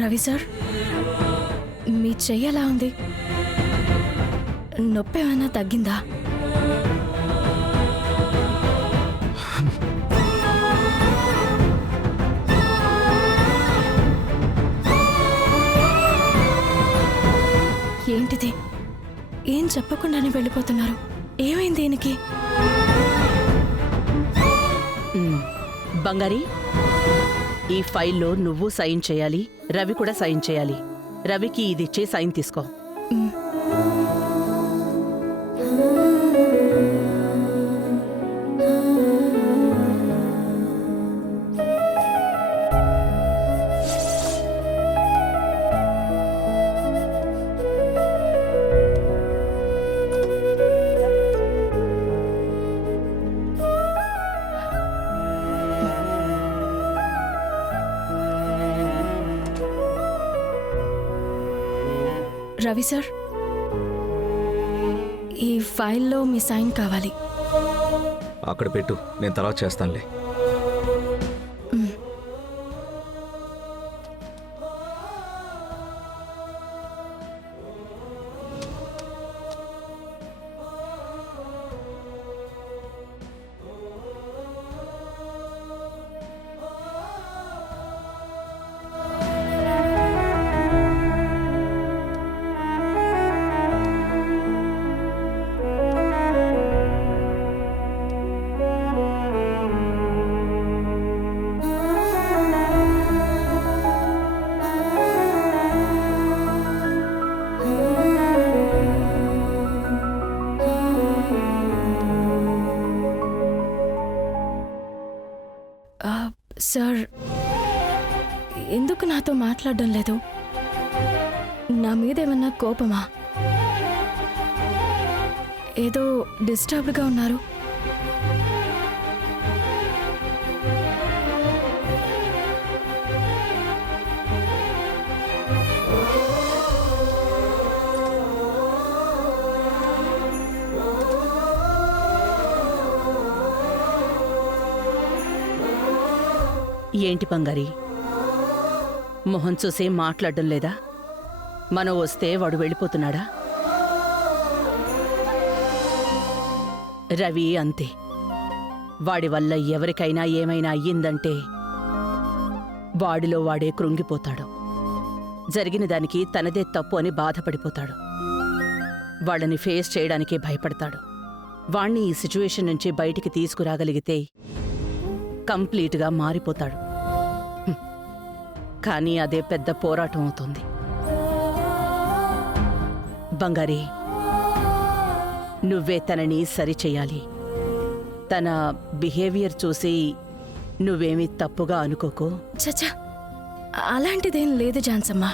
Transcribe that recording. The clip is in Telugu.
రవి సార్, మీ చెయ్యి ఎలా ఉంది? నొప్పి ఏమైనా తగ్గిందా? ఏంటిది? ఏం చెప్పకుండానే వెళ్ళిపోతున్నారు. ఏమైంది దీనికి? బంగారి, ఈ ఫైల్లో నువ్వు సైన్ చేయాలి, రవి కూడా సైన్ చేయాలి. రవికి ఇది ఇచ్చే సైన్ తీసుకో. రవి సార్, ఈ ఫైల్లో మీ సైన్ కావాలి. అక్కడ పెట్టు, నేను తర్వాత చేస్తానులే. సార్, ఎందుకు నాతో మాట్లాడడం లేదు? నా మీద ఏమన్నా కోపమా? ఏదో డిస్టర్బ్డ్గా ఉన్నారు. ఏంటి బంగారి, మొహం చూసే మాట్లాడడం లేదా? మనం వస్తే వాడు వెళ్ళిపోతున్నాడా? రవి అంతే. వాడి వల్ల ఎవరికైనా ఏమైనా అయ్యిందంటే వాడిలో వాడే కృంగిపోతాడు. జరిగిన దానికి తనదే తప్పు అని బాధపడిపోతాడు. వాళ్ళని ఫేస్ చేయడానికే భయపడతాడు. వాణ్ణి ఈ సిచ్యువేషన్ నుంచి బయటికి తీసుకురాగలిగితే కంప్లీట్గా మారిపోతాడు. కానీ అదే పెద్ద పోరాటం అవుతుంది. బంగారి, నువ్వే తనని సరిచెయ్యాలి. తన బిహేవియర్ చూసి నువ్వేమీ తప్పుగా అనుకోకు. చచ్చా, అలాంటిదేం లేదు జాన్సమ్మ.